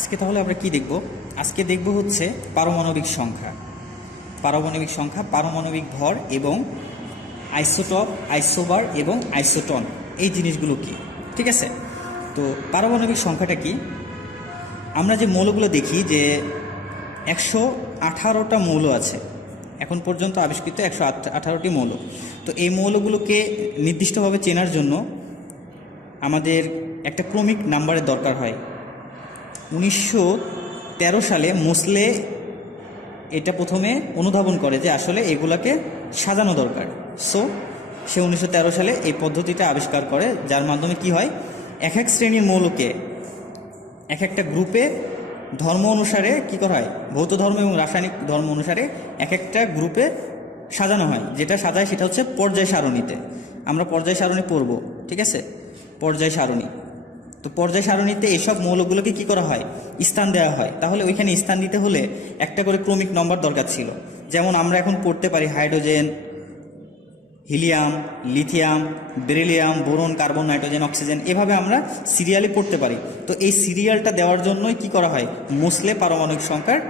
আজকে তাহলে আমরা কি দেখব? আজকে দেখব হচ্ছে পারমাণবিক সংখ্যা, পারমাণবিক ভর এবং আইসোটপ, আইসোবার এবং আইসোটন, এই জিনিসগুলো কি, ঠিক আছে? তো পারমাণবিক সংখ্যাটা কি? আমরা যে মৌলগুলো দেখি যে 118টা মৌল আছে, এখন পর্যন্ত আবিষ্কৃত 118টি মৌল। তো এই মৌলগুলোকে নির্দিষ্টভাবে চেনার জন্য আমাদের একটা ক্রমিক নাম্বারের দরকার হয়। 1913 সালে মোসলে এটা প্রথমে অনুধাবন করে যে আসলে এগুলাকে সাজানো দরকার। সো সে 1913 সালে এই পদ্ধতিটা আবিষ্কার করে, যার মাধ্যমে কি হয়, এক এক শ্রেণীর মৌলকে এক একটা গ্রুপে ধর্ম অনুসারে কি করা হয়, ভৌত ধর্ম এবং রাসায়নিক ধর্ম অনুসারে এক একটা গ্রুপে সাজানো হয়। যেটা সাজায় সেটা হচ্ছে পর্যায় সারণীতে। আমরা পর্যায় সারণী পড়ব, ঠিক আছে? পর্যায় সারণী। তো পর্যায় সারণীতে এইসব মৌলগুলোকে কি করা হয়, স্থান দেওয়া হয়। তাহলে ওইখানে স্থান দিতে হলে একটা করে ক্রমিক নম্বর দরকার ছিল। যেমন আমরা এখন পড়তে পারি hydrogen, helium, lithium, beryllium, boron, carbon, nitrogen, oxygen, এভাবে আমরা সিরিয়ালে পড়তে পারি। তো এই সিরিয়ালটা দেওয়ার জন্যই কি করা হয়, মোসলে পারমাণবিক সংখ্যার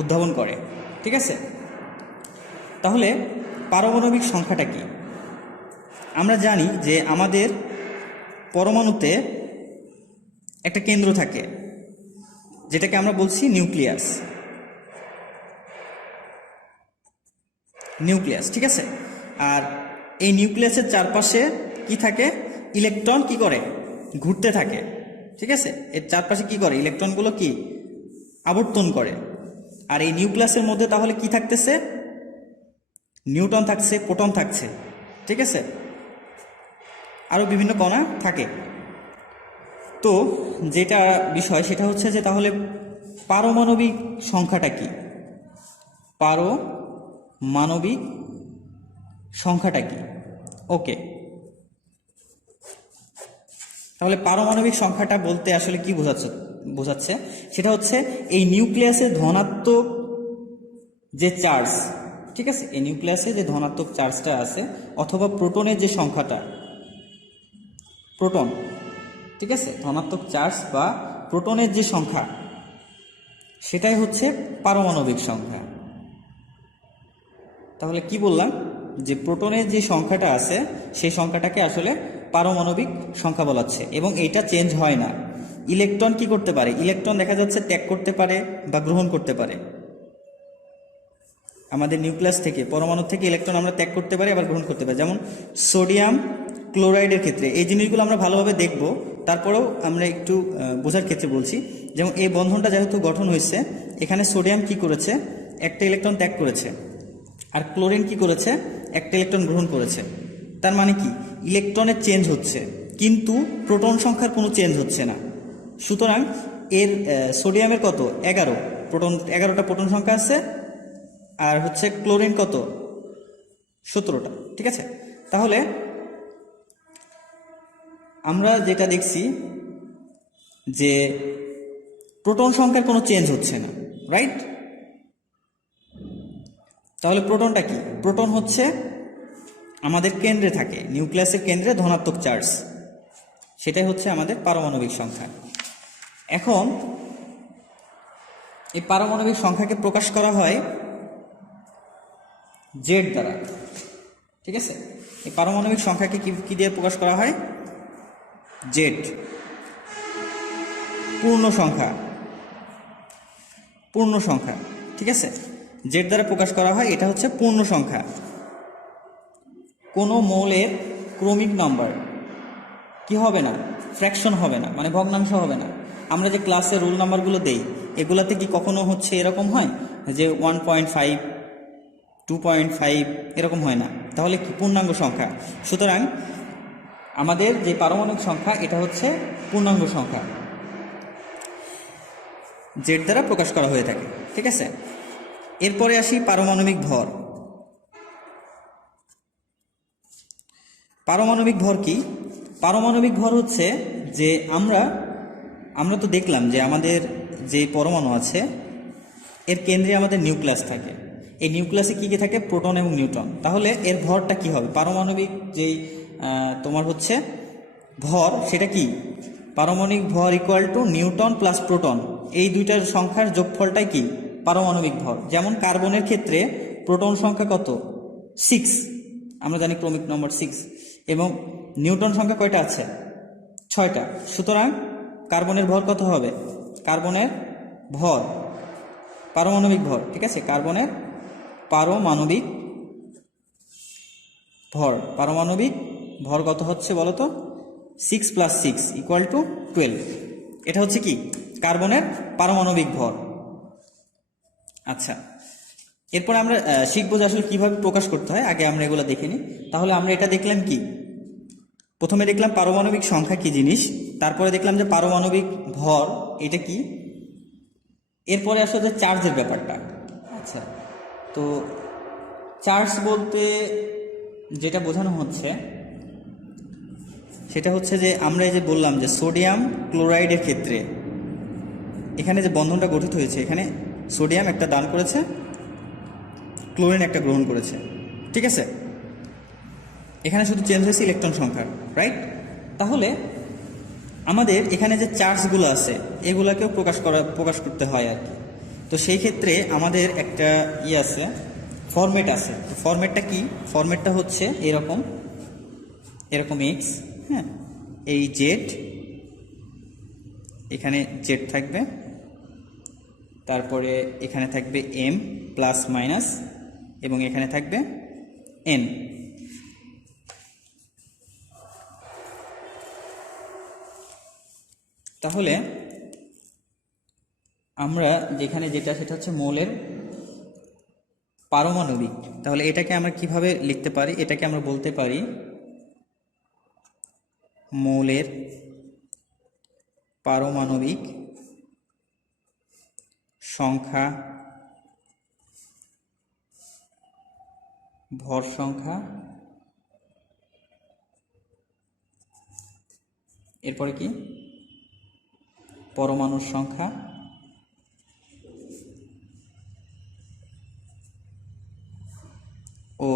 উদ্ভাবন করে, ঠিক আছে? তাহলে পারমাণবিক সংখ্যাটা কি? আমরা জানি যে আমাদের পরমাণুতে একটা কেন্দ্র থাকে, যেটাকে আমরা বলছি নিউক্লিয়াস, ঠিক আছে? আর এই নিউক্লিয়াসের চারপাশে কি থাকে, ইলেকট্রন কি করে, ঘুরতে থাকে, ঠিক আছে? এর চারপাশে কি করে, ইলেকট্রনগুলো কি আবর্তন করে। আর এই নিউক্লিয়াসের মধ্যে তাহলে কি থাকতেছে, নিউট্রন থাকছে, প্রোটন থাকছে, ঠিক আছে? আরও বিভিন্ন কণা থাকে। তো যেটা বিষয় সেটা হচ্ছে যে তাহলে পারমাণবিক সংখ্যাটা কি, পারমাণবিক সংখ্যাটা কি? ওকে, তাহলে পারমাণবিক সংখ্যাটা বলতে আসলে কি বোঝাচ্ছে সেটা হচ্ছে এই নিউক্লিয়াসের ধনাত্মক যে চার্জ, ঠিক আছে, এই নিউক্লিয়াসে যে ধনাত্মক চার্জটা আছে, অথবা প্রোটনের যে সংখ্যাটা, প্রোটন, ঠিক আছে, ধনাত্মক চার্জ বা প্রোটনের যে সংখ্যা, সেটাই হচ্ছে পারমাণবিক সংখ্যা। তাহলে কি বললাম, যে প্রোটনের যে সংখ্যাটা আছে সেই সংখ্যাটাকে আসলে পারমাণবিক সংখ্যা বলা হচ্ছে, এবং এইটা চেঞ্জ হয় না। ইলেকট্রন কি করতে পারে, ইলেকট্রন দেখা যাচ্ছে ত্যাগ করতে পারে বা গ্রহণ করতে পারে। আমাদের নিউক্লিয়াস থেকে, পরমাণু থেকে ইলেকট্রন আমরা ত্যাগ করতে পারি, আবার গ্রহণ করতে পারি। যেমন সোডিয়াম ক্লোরাইডের ক্ষেত্রে এই জিনিসগুলো আমরা ভালোভাবে দেখব, তারপরেও আমরা একটু বোঝার ক্ষেত্রে বলছি। যেমন এই বন্ধনটা যেহেতু গঠন হয়েছে, এখানে সোডিয়াম কি করেছে, একটা ইলেকট্রন ত্যাগ করেছে, আর ক্লোরিন কি করেছে, একটা ইলেকট্রন গ্রহণ করেছে। তার মানে কি, ইলেকট্রনের চেঞ্জ হচ্ছে, কিন্তু প্রোটন সংখ্যার কোনো চেঞ্জ হচ্ছে না। সুতরাং এর সোডিয়ামের কত, 11 প্রোটন, 11টা প্রোটন সংখ্যা আছে, আর হচ্ছে ক্লোরিন কত, 17টা, ঠিক আছে? তাহলে আমরা যেটা দেখছি যে প্রোটন সংখ্যার কোনো চেঞ্জ হচ্ছে না, রাইট? তাহলে প্রোটনটা কি, প্রোটন হচ্ছে আমাদের কেন্দ্রে থাকে, নিউক্লিয়াসের কেন্দ্রে ধনাত্মক চার্জ, সেটাই হচ্ছে আমাদের পারমাণবিক সংখ্যা। এখন এই পারমাণবিক সংখ্যাকে প্রকাশ করা হয় জেড দ্বারা, ঠিক আছে? এই পারমাণবিক সংখ্যাকে কি দিয়ে প্রকাশ করা হয়, জেড, পূর্ণ সংখ্যা, ঠিক আছে? জেড দ্বারা প্রকাশ করা হয়, এটা হচ্ছে পূর্ণ সংখ্যা। কোনো মৌলের ক্রমিক নাম্বার কি হবে না, ফ্র্যাকশন হবে না, মানে ভগ্নাংশ হবে না। আমরা যে ক্লাসে রোল নাম্বারগুলো দেই, এগুলাতে কি কখনো হচ্ছে এরকম হয় যে 1.5, 2.5 এরকম হয় না? তাহলে কি, পূর্ণাঙ্গ সংখ্যা। সুতরাং আমাদের যে পারমাণবিক সংখ্যা, এটা হচ্ছে পূর্ণাঙ্গ সংখ্যা, জেড দ্বারা প্রকাশ করা হয়ে থাকে, ঠিক আছে? এরপরে আসি পারমাণবিক ভর। পারমাণবিক ভর কি? পারমাণবিক ভর হচ্ছে যে আমরা তো দেখলাম যে আমাদের যে পরমাণু আছে, এর কেন্দ্রে আমাদের নিউক্লিয়াস থাকে। এই নিউক্লিয়াসে কী কী থাকে, প্রোটন এবং নিউট্রন। তাহলে এর ভরটা কি হবে, পারমাণবিক যেই তোমার হচ্ছে ভর, সেটা কি, পারমাণবিক ভর equal to Newton plus proton. এই দুইটার সংখ্যার যোগফলটাই কি পারমাণবিক ভর। যেমন কার্বনের ক্ষেত্রে প্রোটন সংখ্যা কত 6, আমরা জানি ক্রমিক নম্বর 6, এবং নিউট্রন সংখ্যা কয়টা আছে 6টা। সুতরাং কার্বনের ভর কত হবে, কার্বনের ভর পারমাণবিক ভর, ঠিক আছে, কার্বনের পারমাণবিক ভর কত হচ্ছে বলো তো, 6 + 6 = 12। এটা হচ্ছে কি কার্বনের পারমাণবিক ভর। আচ্ছা, এরপর আমরা শিখবো যে আসলে কিভাবে প্রকাশ করতে হয়। আগে আমরা এগুলো দেখে নিই। তাহলে আমরা এটা দেখলাম কি, প্রথমে দেখলাম পারমাণবিক সংখ্যা কি জিনিস, তারপরে দেখলাম যে পারমাণবিক ভর এটা কি, এরপরে আসলে চার্জের ব্যাপারটা। আচ্ছা, তো চার্জ বলতে যেটা বোঝানো হচ্ছে সেটা হচ্ছে যে আমরা এই যে বললাম যে সোডিয়াম ক্লোরাইডের ক্ষেত্রে এখানে যে বন্ধনটা গঠিত হয়েছে, এখানে সোডিয়াম একটা দান করেছে, ক্লোরিন একটা গ্রহণ করেছে, ঠিক আছে, এখানে শুধু চেঞ্জ হয়েছে ইলেকট্রন সংখ্যা, রাইট। তাহলে আমাদের এখানে যে চার্জগুলো আছে এগুলাকেও প্রকাশ করতে হয় আর কি। তো সেই ক্ষেত্রে আমাদের একটা আছে, ফরম্যাট আছে। তো ফরম্যাটটা কি, ফরম্যাটটা হচ্ছে এরকম এক্স, হ্যাঁ, এই জেড, এখানে জেড থাকবে, তারপরে এখানে থাকবে এম প্লাস মাইনাস, এবং এখানে থাকবে এন। তাহলে আমরা যেখানে যেটা সেটা হচ্ছে মৌলের পারমাণবিক। তাহলে এটাকে আমরা কিভাবে লিখতে পারি, এটাকে আমরা বলতে পারি মৌলের পারমাণবিক সংখ্যা, ভর সংখ্যা, এরপরে কি পরমাণুর সংখ্যা ও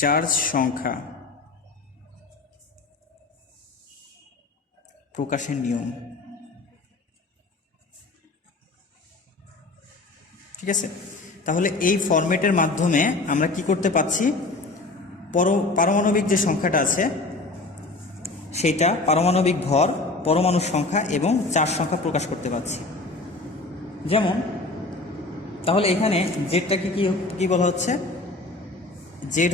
চার্জ সংখ্যা প্রকাশের নিয়ম, ঠিক আছে। তাহলে এই ফরম্যাটের মাধ্যমে আমরা কি করতে পারছি, পারমাণবিক যে সংখ্যাটা আছে সেইটা পারমাণবিক ভর, পরমাণুর সংখ্যা এবং চার্জ সংখ্যা প্রকাশ করতে পারছি। যেমন তাহলে এখানে জেডটাকে কি বলা হচ্ছে, জেড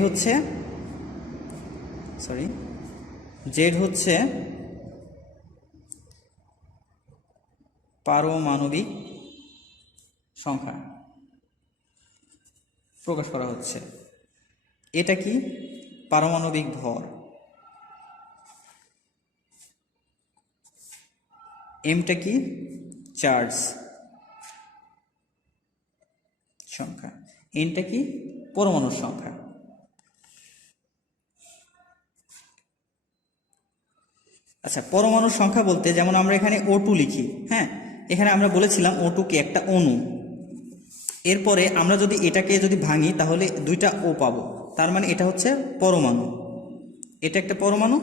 হচ্ছে পারমাণবিক সংখ্যা প্রকাশ করা হচ্ছে। এটা কি পারমাণবিক ভর, এমটা কি চার্জ সংখ্যা, এনটা কি পরমাণুর সংখ্যা। আচ্ছা, পরমাণুর সংখ্যা বলতে যেমন আমরা এখানে O2 লিখি, হ্যাঁ, এখানে আমরা বলেছিলাম O2 কি একটা অণু। এরপরে আমরা যদি এটাকে যদি ভাঙি তাহলে দুইটা ও পাবো, তার মানে এটা হচ্ছে পরমাণু, এটা একটা পরমাণু,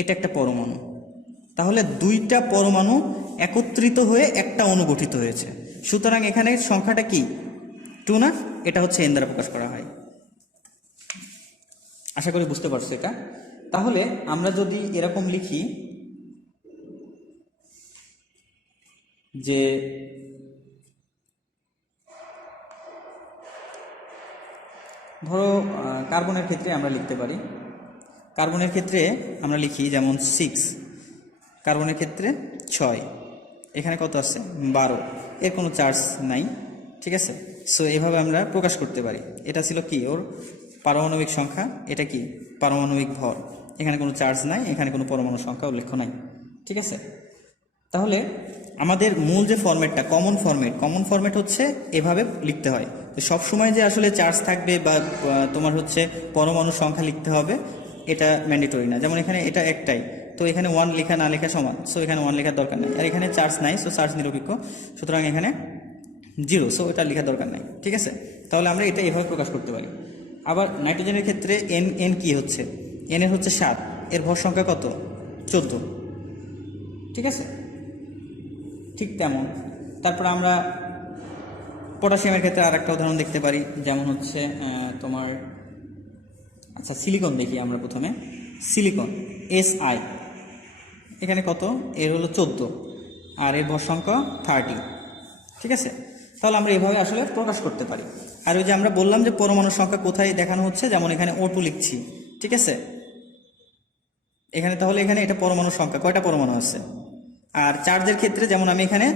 এটা একটা পরমাণু। তাহলে দুইটা পরমাণু একত্রিত হয়ে একটা অণু গঠিত হয়েছে। সুতরাং এখানে সংখ্যাটা কি 2 না, এটা হচ্ছে এন দ্বারা প্রকাশ করা হয়। আশা করি বুঝতে পারছো এটা। তাহলে আমরা যদি এরকম লিখি যে ধরো কার্বনের ক্ষেত্রে আমরা লিখতে পারি, কার্বনের ক্ষেত্রে আমরা লিখি যেমন 6, কার্বনের ক্ষেত্রে 6, এখানে কত আছে 12, এর কোনো চার্জ নাই, ঠিক আছে। সো এভাবে আমরা প্রকাশ করতে পারি। এটা ছিল কি ওর পারমাণবিক সংখ্যা, এটা কি পারমাণবিক ভর, এখানে কোনো চার্জ নাই, এখানে কোনো পরমাণু সংখ্যা উল্লেখ নাই, ঠিক আছে। তাহলে আমাদের মূল যে ফরম্যাটটা কমন ফরম্যাট হচ্ছে এভাবে লিখতে হয়। তো সবসময় যে আসলে চার্জ থাকবে বা তোমার হচ্ছে পরমাণু সংখ্যা লিখতে হবে এটা ম্যান্ডেটরি না। যেমন এখানে এটা একটাই, তো এখানে 1 লেখা না লেখা সমান, সো এখানে 1 লেখার দরকার নেই। আর এখানে চার্জ নাই, সো চার্জ নিরপেক্ষ, সুতরাং এখানে 0, সো এটা লেখার দরকার নাই, ঠিক আছে। তাহলে আমরা এটা এভাবে প্রকাশ করতে পারি। আবার নাইট্রোজেনের ক্ষেত্রে এন কি হচ্ছে, এন এর হচ্ছে 7, এর ভর সংখ্যা কত 14, ঠিক আছে, ঠিক তেমন। তারপর আমরা পটাশিয়ামের ক্ষেত্রে আর একটা উদাহরণ দেখতে পারি, যেমন হচ্ছে তোমার, আচ্ছা সিলিকন দেখি আমরা প্রথমে। সিলিকন SI, এখানে কত, এর হলো 14 আর এর ভর সংখ্যা 30। ঠিক আছে, তাহলে আমরা এভাবে আসলে প্রকাশ করতে পারি। আর ওই যে আমরা বললাম যে পরমাণুর সংখ্যা কোথায় দেখানো হচ্ছে, যেমন এখানে O2 লিখছি, ঠিক আছে, এখানে তাহলে এখানে এটা পরমাণুর সংখ্যা, কয়টা পরমাণু আছে। আর চার্জের ক্ষেত্রে যেমন আমি এখানে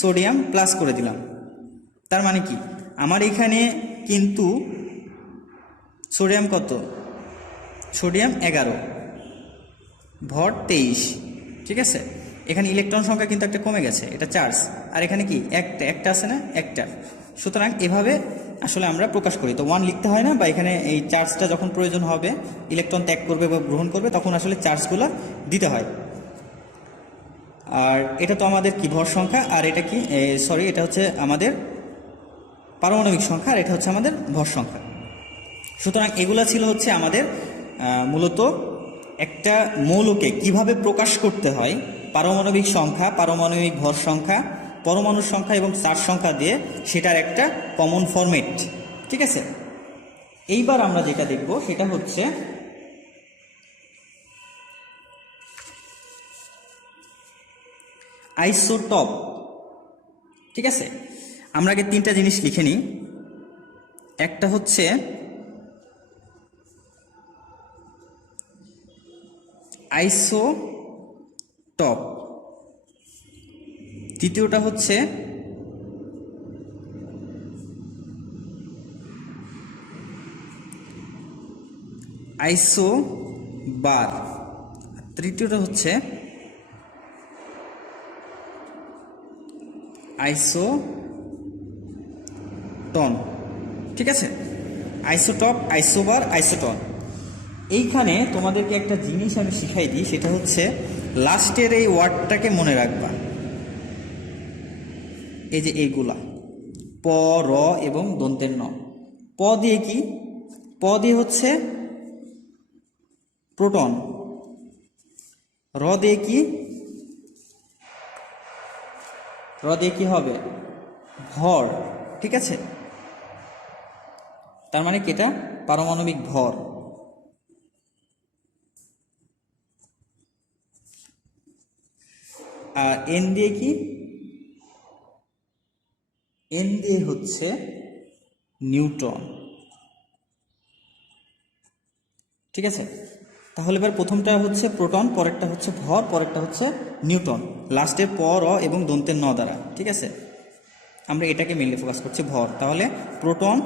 সোডিয়াম প্লাস করে দিলাম, তার মানে কি আমার এখানে কিন্তু সোডিয়াম কত, সোডিয়াম 11, ভর 23। ঠিক আছে, এখানে ইলেকট্রন সংখ্যা কিন্তু একটা কমে গেছে, এটা চার্জ, আর এখানে কি একটা আছে না, একটা। সুতরাং এভাবে আসলে আমরা প্রকাশ করি। তো 1 লিখতে হয় না, বা এখানে এই চার্জটা যখন প্রয়োজন হবে, ইলেকট্রন ত্যাগ করবে বা গ্রহণ করবে, তখন আসলে চার্জগুলো দিতে হয়। আর এটা তো আমাদের কি ভর সংখ্যা, আর এটা কি সরি, এটা হচ্ছে আমাদের পারমাণবিক সংখ্যা, আর এটা হচ্ছে আমাদের ভর সংখ্যা। সুতরাং এগুলা ছিল হচ্ছে আমাদের মূলত একটা মৌলকে কিভাবে প্রকাশ করতে হয়, পারমাণবিক সংখ্যা, পারমাণবিক ভর সংখ্যা, পরমাণুর সংখ্যা এবং চার্জ সংখ্যা দিয়ে, সেটার একটা কমন ফরম্যাট। ঠিক আছে, এইবার আমরা যেটা দেখব সেটা হচ্ছে আইসোটপ। ঠিক আছে, আমরা আগে 3টা জিনিস লিখে নিই। একটা হচ্ছে আইসোটপ, দ্বিতীয়টা হচ্ছে আইসোবার, তৃতীয়টা হচ্ছে আইসোটন। ঠিক আছে, আইসোটপ, আইসোবার, আইসোটন। এইখানে তোমাদেরকে একটা জিনিস আমি শিখাই দিই, সেটা হচ্ছে লাস্টের এই ওয়ার্ডটাকে মনে রাখবা। এই যে এইগুলা প, র এবং দন্তের ন। প দিয়ে কি, প দিয়ে হচ্ছে প্রোটন, র দিয়ে কি, র দিয়ে কি হবে, ভর। ঠিক আছে, তার মানে কি এটা পারমাণবিক ভর। আর এন দিয়ে কি, এন দিয়ে হচ্ছে নিউটন। ঠিক আছে, তাহলে এবার প্রথমটা হচ্ছে প্রোটন, পরেরটা হচ্ছে ভর, পরেরটা হচ্ছে নিউটন, লাস্টে প, র এবং দন্তের ন দ্বারা। ঠিক আছে, আমরা এটাকে মেনলি ফোকাস করছি, ভর। তাহলে প্রোটন,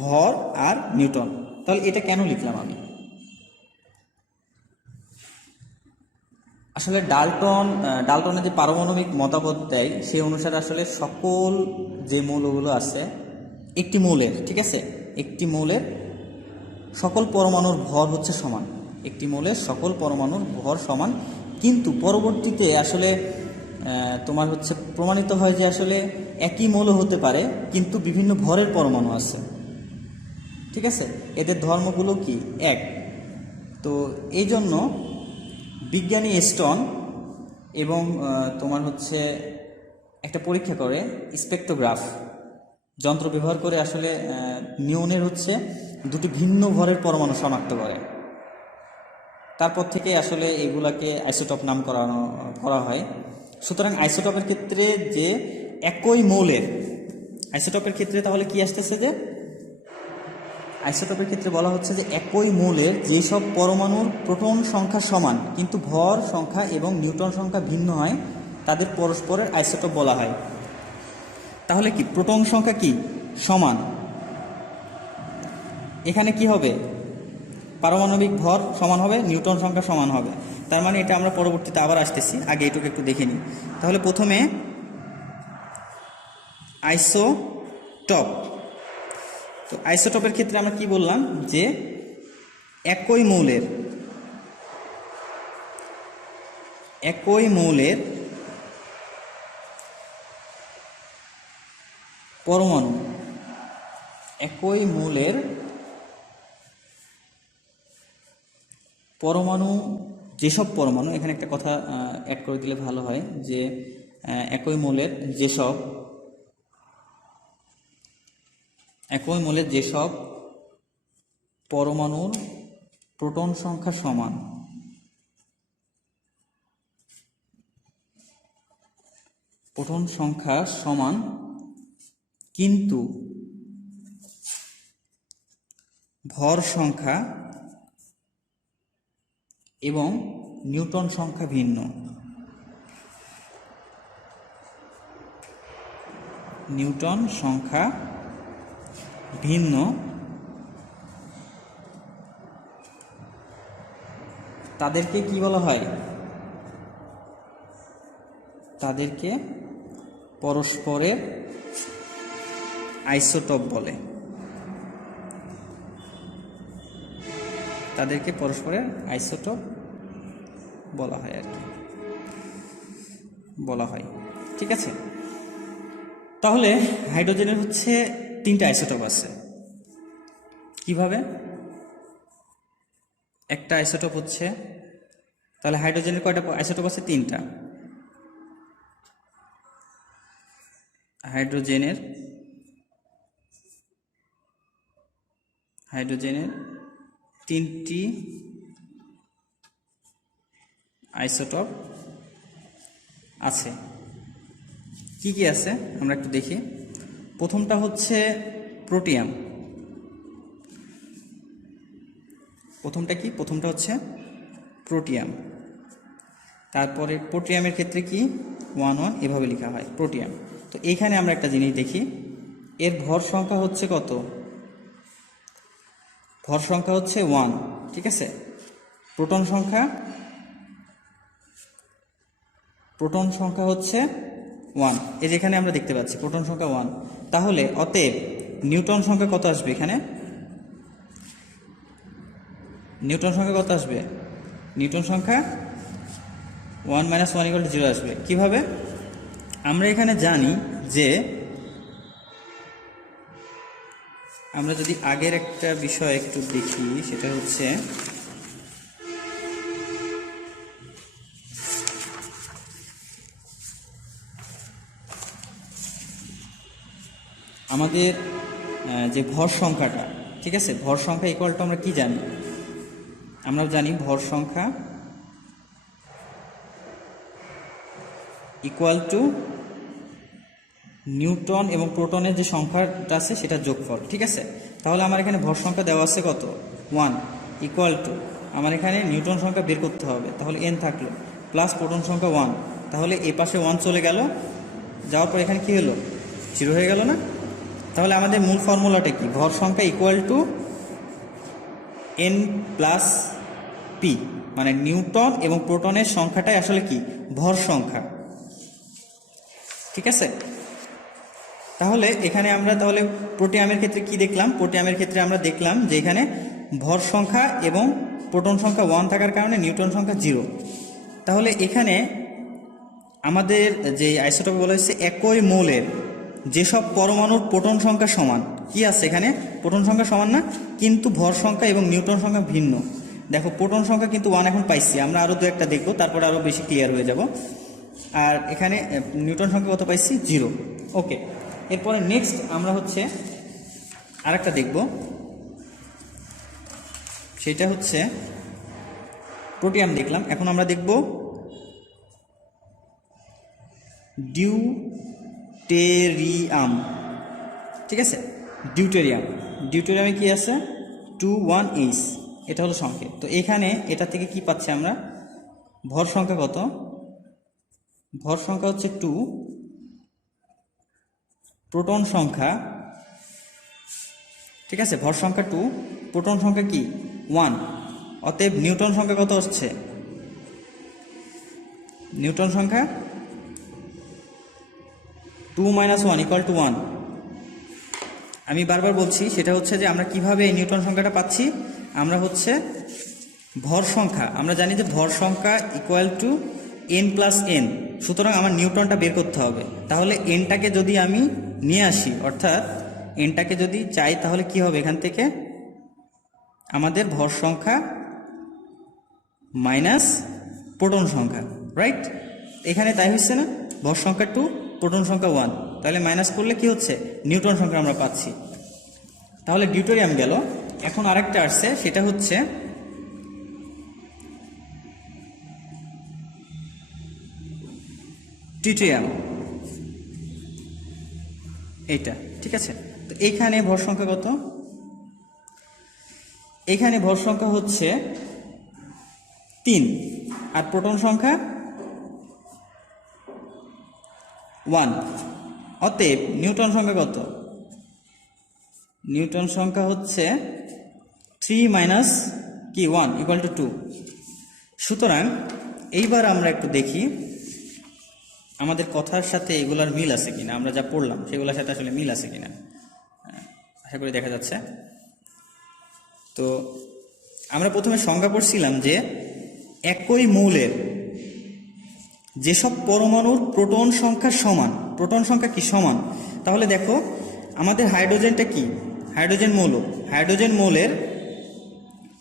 ভর আর নিউটন। তাহলে এটা কেন লিখলাম আমি, আসলে ডাল্টনের যে পারমাণবিক মতবাদ দেয়, সেই অনুসারে আসলে সকল যে মৌলগুলো আছে একটি মৌলের, ঠিক আছে, একটি মৌলের সকল পরমাণুর ভর হচ্ছে সমান, একটি মৌলের সকল পরমাণুর ভর সমান। কিন্তু পরবর্তীতে আসলে তোমার হচ্ছে প্রমাণিত হয় যে আসলে একই মৌল হতে পারে, কিন্তু বিভিন্ন ভরের পরমাণু আছে। ঠিক আছে, এদের ধর্মগুলো কি এক। তো এই জন্য বিজ্ঞানী স্টোন এবং তোমার হচ্ছে একটা পরীক্ষা করে, স্পেকট্রোগ্রাফ যন্ত্র ব্যবহার করে আসলে নিয়নের হচ্ছে দুটি ভিন্ন ভরের পরমাণু শনাক্ত করে। তারপর থেকে আসলে এগুলাকে আইসোটপ নাম করা হয়। সুতরাং আইসোটপের ক্ষেত্রে যে একই মৌলের, আইসোটপের ক্ষেত্রে তাহলে কি আসতেছে, যে আইসোটপের ক্ষেত্রে বলা হচ্ছে যে একই মৌলের যেসব পরমাণুর প্রোটন সংখ্যা সমান কিন্তু ভর সংখ্যা এবং নিউট্রন সংখ্যা ভিন্ন হয়, তাদের পরস্পরের আইসোটপ বলা হয়। তাহলে কি প্রোটন সংখ্যা কি সমান, এখানে কি হবে, পারমাণবিক ভর সমান হবে, নিউটন সংখ্যা সমান হবে। তার মানে এটা আমরা পরবর্তীতে আবার আসতেছি, আগে এটুকু একটু দেখে নিই। তাহলে প্রথমে আইসোটপ। তো আইসোটপের ক্ষেত্রে আমরা কি বললাম, যে একই মৌলের পরমাণু, একই মৌলের পরমাণু যেসব পরমাণু, এখানে একটা কথা অ্যাড করে দিলে ভালো হয় যে একই মৌলের যেসব পরমাণুর প্রোটন সংখ্যা সমান, কিন্তু ভর সংখ্যা এবং নিউটন সংখ্যা ভিন্ন, তাদেরকে কি বলা হয়? তাদেরকে পরস্পরের আইসোটোপ বলে। তাদেরকে পরস্পরের আইসোটোপ বলা হয় আর কি, বলা হয়। ঠিক আছে, তাহলে হাইড্রোজেনের হচ্ছে 3টা আইসোটোপ আছে। কিভাবে? একটা আইসোটোপ হচ্ছে, তাহলে হাইড্রোজেনের কয়টা আইসোটোপ আছে? 3টা। হাইড্রোজেনের 3টি আইসোটোপ আছে। কি কি আছে আমরা একটু দেখি। প্রথমটা হচ্ছে প্রোটিয়াম। প্রথমটা হচ্ছে প্রোটিয়াম। তারপরে প্রোটিয়ামের ক্ষেত্রে কি 1 এভাবে লেখা হয় প্রোটিয়াম। তো এইখানে আমরা একটা জিনিস দেখি, এর ভর সংখ্যা হচ্ছে কত? ভর সংখ্যা হচ্ছে 1। ঠিক আছে, প্রোটন সংখ্যা হচ্ছে 1। এই যেখানে আমরা দেখতে পাচ্ছি প্রোটন সংখ্যা 1। তাহলে অতএব নিউটন সংখ্যা কত আসবে? এখানে নিউটন সংখ্যা কত আসবে? নিউটন সংখ্যা 1 - 1 = 0 আসবে। কিভাবে? আমরা এখানে জানি যে, আমরা যদি আগের একটা বিষয় একটু দেখি, সেটা হচ্ছে আমাদের যে ভর সংখ্যাটা, ঠিক আছে, ভর সংখ্যা ইকুয়াল টু আমরা কি জানি? আমরা জানি ভর সংখ্যা ইকুয়াল টু নিউটন এবং প্রোটনের যে সংখ্যাটা আছে সেটা যোগফল। ঠিক আছে, তাহলে আমার এখানে ভর সংখ্যা দেওয়া আছে কত? 1 ইকুয়াল টু, আমার এখানে নিউটন সংখ্যা বের করতে হবে, তাহলে n থাকলো, প্লাস প্রোটন সংখ্যা 1। তাহলে এই পাশে 1 চলে গেল, যাওয়ার পর এখানে কি হলো? 0 হয়ে গেল না? তাহলে আমাদের মূল ফর্মুলাটা কি? ভর সংখ্যা equal to n plus P, মানে নিউটন এবং প্রোটনের সংখ্যাটাই আসলে কি? ভর সংখ্যা। ঠিক আছে, তাহলে এখানে আমরা তাহলে প্রোটিয়ামের ক্ষেত্রে কি দেখলাম? প্রোটিয়ামের ক্ষেত্রে আমরা দেখলাম যে এখানে ভর সংখ্যা এবং প্রোটন সংখ্যা 1 থাকার কারণে নিউটন সংখ্যা 0। তাহলে এখানে আমাদের যে আইসোটোপ বলা হয়েছে, একই মৌলের যেসব পরমাণুর প্রোটন সংখ্যা সমান, কি আছে এখানে? প্রোটন সংখ্যা সমান না, কিন্তু ভর সংখ্যা এবং নিউটন সংখ্যা ভিন্ন। দেখো প্রোটন সংখ্যা কিন্তু 1 এখন পাইছি, আমরা আরও 2-1টা দেখবো, তারপরে আরও বেশি ক্লিয়ার হয়ে যাব। আর এখানে নিউটন সংখ্যা কত পাইছি? 0। ওকে, এরপরে নেক্সট আমরা হচ্ছে আরেকটা দেখব, সেটা হচ্ছে প্রোটিয়াম দেখলাম, এখন আমরা দেখব ডিউটেরিয়াম। ঠিক আছে, ডিউটেরিয়ামে কি আছে? 21H, এটা হলো সংকেত। তো এখানে এটা থেকে কি পাচ্ছি আমরা? ভর সংখ্যা কত? ভর সংখ্যা হচ্ছে 2, প্রোটন সংখ্যা, ঠিক আছে, ভর সংখ্যা 2, প্রোটন সংখ্যা কি? 1। অতএব নিউটন সংখ্যা কত হচ্ছে? নিউটন সংখ্যা 2 - 1 = 1। আমি বারবার বলছি, সেটা হচ্ছে যে আমরা কিভাবে এই নিউটন সংখ্যাটা পাচ্ছি? আমরা হচ্ছে ভর সংখ্যা, আমরা জানি যে ভর সংখ্যা equal to n plus n, সুতরাং আমার নিউটনটা বের করতে হবে। তাহলে nটাকে যদি আমি নিয়ে আসি, অর্থাৎ nটাকে যদি চাই, তাহলে কি হবে? এখান থেকে আমাদের ভর সংখ্যা মাইনাস প্রোটন সংখ্যা, রাইট? এখানে তাই হচ্ছে না, ভর সংখ্যা 2, প্রোটন সংখ্যা 1, তাহলে মাইনাস করলে কি হচ্ছে, নিউটন সংখ্যা আমরা পাচ্ছি। তাহলে ডিউটেরিয়াম গেল। এখন আরেকটা আসছে, সেটা হচ্ছে ট্রিটিয়াম, এইটা, ঠিক আছে? তো এইখানে ভর সংখ্যা কত? এখানে ভর সংখ্যা হচ্ছে 3 আর প্রোটন সংখ্যা 1। অতএব নিউটন সংখ্যা কত? নিউটন সংখ্যা হচ্ছে 3 মাইনাস কি 1 ইকুয়াল টু 2। সুতরাং এইবার আমরা একটু দেখি আমাদের কথার সাথে এগুলার মিল আছে কিনা, আমরা যা পড়লাম সেগুলোর সাথে আসলে মিল আছে কিনা, আশা করি দেখা যাচ্ছে। তো আমরা প্রথমে সংজ্ঞা পড়ছিলাম যে একই মৌলের যেসব পরমাণুর প্রোটন সংখ্যা সমান, প্রোটন সংখ্যা কি সমান, তাহলে দেখো আমাদের হাইড্রোজেনটা কি, হাইড্রোজেন মৌল, হাইড্রোজেন মৌলের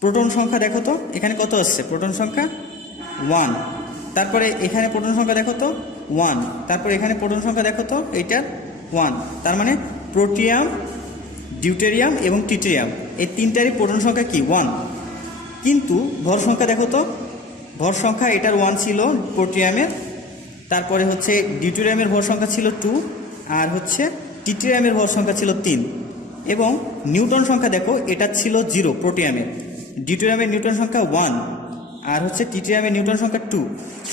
প্রোটন সংখ্যা দেখো তো এখানে কত আসছে, প্রোটন সংখ্যা 1, তারপরে এখানে প্রোটন সংখ্যা দেখো তো 1, তারপরে এখানে প্রোটন সংখ্যা দেখো তো এইটার 1, তার মানে প্রোটিয়াম, ডিউটেরিয়াম এবং ট্রিটিয়াম এই তিনটারই প্রোটন সংখ্যা কি 1। কিন্তু ভর সংখ্যা দেখো তো, ভর সংখ্যা এটার 1 ছিল প্রোটিয়ামের, তারপরে হচ্ছে ডিউটেরিয়ামের ভর সংখ্যা ছিল 2, আর হচ্ছে ট্রিটিয়ামের ভর সংখ্যা ছিল 3, এবং নিউটন সংখ্যা দেখো এটা ছিল 0 প্রোটিয়ামের, ডিউটেরিয়ামের নিউটন সংখ্যা 1, আর হচ্ছে ট্রিটিয়ামের নিউটন সংখ্যা 2।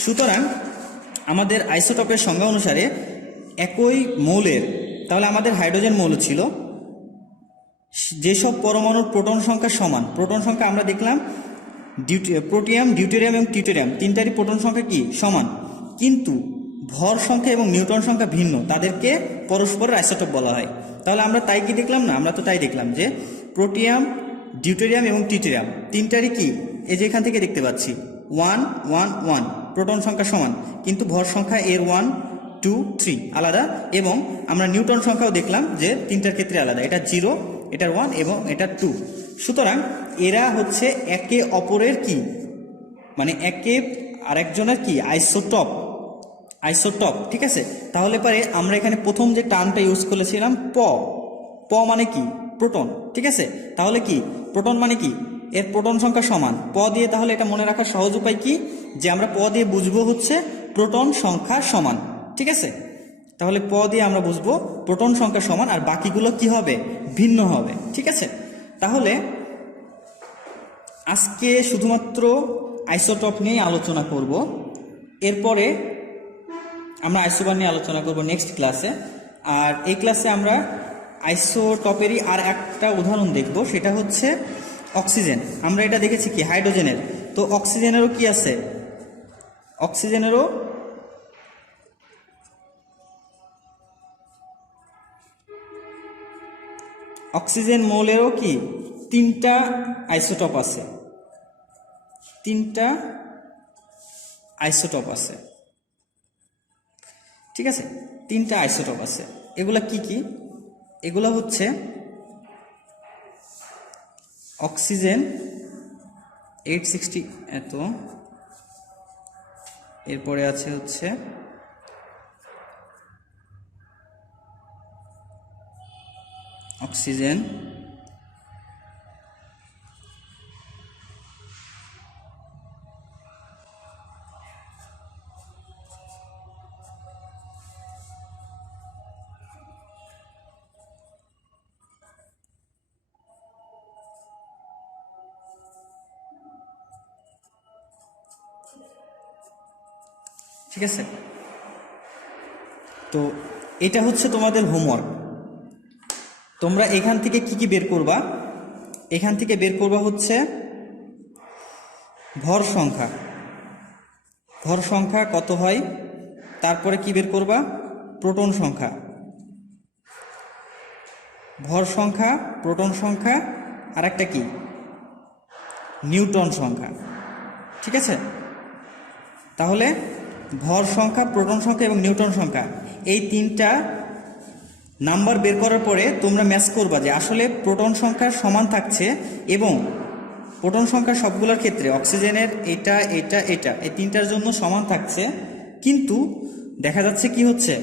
সুতরাং আমাদের আইসোটপের সংজ্ঞা অনুসারে একই মৌলের, তাহলে আমাদের হাইড্রোজেন মৌল ছিল যেসব পরমাণুর প্রোটন সংখ্যা সমান, প্রোটন সংখ্যা আমরা দেখলাম প্রোটিয়াম, ডিউটেরিয়াম এবং ট্রিটিয়াম তিনটারই প্রোটন সংখ্যা কি সমান, কিন্তু ভর সংখ্যা এবং নিউটন সংখ্যা ভিন্ন, তাদেরকে পরস্পরের আইসোটপ বলা হয়। তাহলে আমরা তাই কি দেখলাম না, আমরা তো তাই দেখলাম যে প্রোটিয়াম, ডিউটেরিয়াম এবং ট্রিটিয়াম তিনটারই কি, এই যে এখান থেকে দেখতে পাচ্ছি 1 1 1 প্রোটন সংখ্যা সমান, কিন্তু ভর সংখ্যা এর 1 2 3 আলাদা, এবং আমরা নিউটন সংখ্যাও দেখলাম যে তিনটার ক্ষেত্রে আলাদা, এটা 0, এটার 1 এবং এটার 2। সুতরাং এরা হচ্ছে একে অপরের কি, মানে একে আরেকজনের কি আইসোটপ, আইসোটপ, ঠিক আছে? তাহলে পরে আমরা এখানে প্রথম যে টার্মটা ইউজ করেছিলাম প মানে কি প্রোটন, ঠিক আছে? তাহলে কি প্রোটন মানে কি, এর প্রোটন সংখ্যা সমান, প দিয়ে, তাহলে এটা মনে রাখার সহজ উপায় কি, যে আমরা প দিয়ে বুঝবো হচ্ছে প্রোটন সংখ্যা সমান, ঠিক আছে? তাহলে প দিয়ে আমরা বুঝবো প্রোটন সংখ্যা সমান, আর বাকিগুলো কি হবে, ভিন্ন হবে, ঠিক আছে? তাহলে আজকে শুধুমাত্র আইসোটপ নিয়ে আলোচনা করব, এরপরে আমরা আইসোবার নিয়ে আলোচনা করব নেক্সট ক্লাসে। আর এই ক্লাসে আমরা আইসোটপেরই আর একটা উদাহরণ দেখব, সেটা হচ্ছে অক্সিজেন। আমরা এটা দেখেছি কি হাইড্রোজেনের, তো অক্সিজেনেরও কি আছে, অক্সিজেনেরও অক্সিজেন মৌলেরও কি 3টা আইসোটপ আছে, 3টা আইসোটপ আছে, ঠিক আছে? 3টা আইসোটপ আছে। এগুলা কি কি, এগুলা হচ্ছে অক্সিজেন 860 এত, এরপরে আছে হচ্ছে অক্সিজেন ঠিক আছে? তো এটা হচ্ছে তোমাদের হোমওয়ার্ক। তোমরা এখান থেকে কি কি বের করবা, এখান থেকে বের করবা হচ্ছে ভর সংখ্যা, ভর সংখ্যা কত হয়, তারপরে কি বের করবা, প্রোটন সংখ্যা, ভর সংখ্যা, প্রোটন সংখ্যা, আর একটা কি নিউটন সংখ্যা, ঠিক আছে? তাহলে ভর সংখ্যা, প্রোটন সংখ্যা এবং নিউটন সংখ্যা এই 3টা নাম্বার বের করার পরে তোমরা ম্যাচ করবা যে আসলে প্রোটন সংখ্যা সমান থাকছে এবং প্রোটন সংখ্যা সবগুলোর ক্ষেত্রে অক্সিজেনের এটা এটা এটা এই তিনটার জন্য সমান থাকছে, কিন্তু দেখা যাচ্ছে কি হচ্ছে,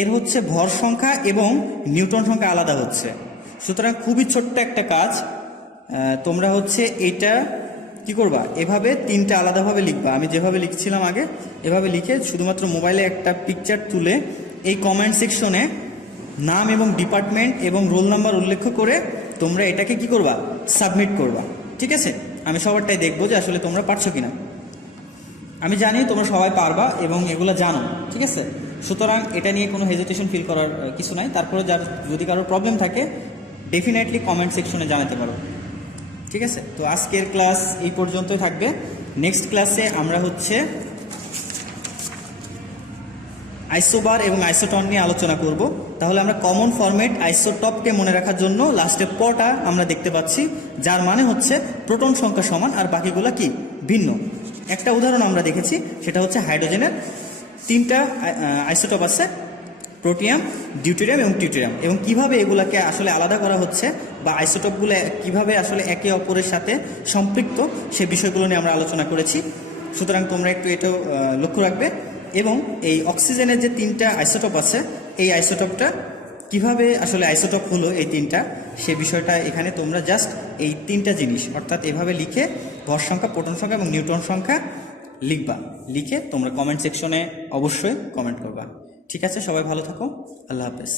এর হচ্ছে ভর সংখ্যা এবং নিউটন সংখ্যা আলাদা হচ্ছে। সুতরাং খুবই ছোট্ট একটা কাজ, তোমরা হচ্ছে এটা কি করবা, এভাবে তিনটা আলাদাভাবে লিখবা। আমি যেভাবে লিখছিলাম আগে এভাবে লিখে শুধুমাত্র মোবাইলে একটা পিকচার তুলে এই কমেন্ট সেকশনে নাম এবং ডিপার্টমেন্ট এবং রোল নাম্বার উল্লেখ করে তোমরা এটাকে কি করবা, সাবমিট করবা। ঠিক আছে, আমি সবারটাই দেখবো যে আসলে তোমরা পারছো কিনা। আমি জানি তোমরা সবাই পারবা এবং এগুলো জানো। ঠিক আছে, সুতরাং এটা নিয়ে কোনো হেজিটেশন ফিল করার কিছু নাই। তারপরে যার যদি কারোর প্রবলেম থাকে ডেফিনেটলি কমেন্ট সেকশনে জানাতে পারো। ঠিক আছে, তো আজকের ক্লাস এই পর্যন্তই থাকবে। নেক্সট ক্লাসে আমরা হচ্ছে আইসোবার এবং আইসোটন নিয়ে আলোচনা করব। তাহলে আমরা কমন ফরম্যাট আইসোটপকে মনে রাখার জন্য লাস্টের পটা আমরা দেখতে পাচ্ছি, যার মানে হচ্ছে প্রোটন সংখ্যা সমান আর বাকিগুলো কি ভিন্ন। একটা উদাহরণ আমরা দেখেছি, সেটা হচ্ছে হাইড্রোজেনের তিনটা আইসোটপ আছে, প্রোটিয়াম, ডিউটেরিয়াম এবং টিউটেরিয়াম, এবং কিভাবে এগুলাকে আসলে আলাদা করা হচ্ছে বা আইসোটপগুলো কিভাবে আসলে একে অপরের সাথে সম্পৃক্ত সে বিষয়গুলো নিয়ে আমরা আলোচনা করেছি। সুতরাং তোমরা একটু এটাও লক্ষ্য রাখবে। এবং এই অক্সিজেনের যে তিনটা আইসোটপ আছে, এই আইসোটপটা কিভাবে আসলে আইসোটপ হলো এই তিনটা, সে বিষয়টা এখানে তোমরা জাস্ট এই তিনটা জিনিস অর্থাৎ এভাবে লিখে ভর সংখ্যা, প্রোটন সংখ্যা এবং নিউট্রন সংখ্যা লিখবা। লিখে তোমরা কমেন্ট সেকশনে অবশ্যই কমেন্ট করবা। ঠিক আছে, সবাই ভালো থাকো, আল্লাহ হাফেজ।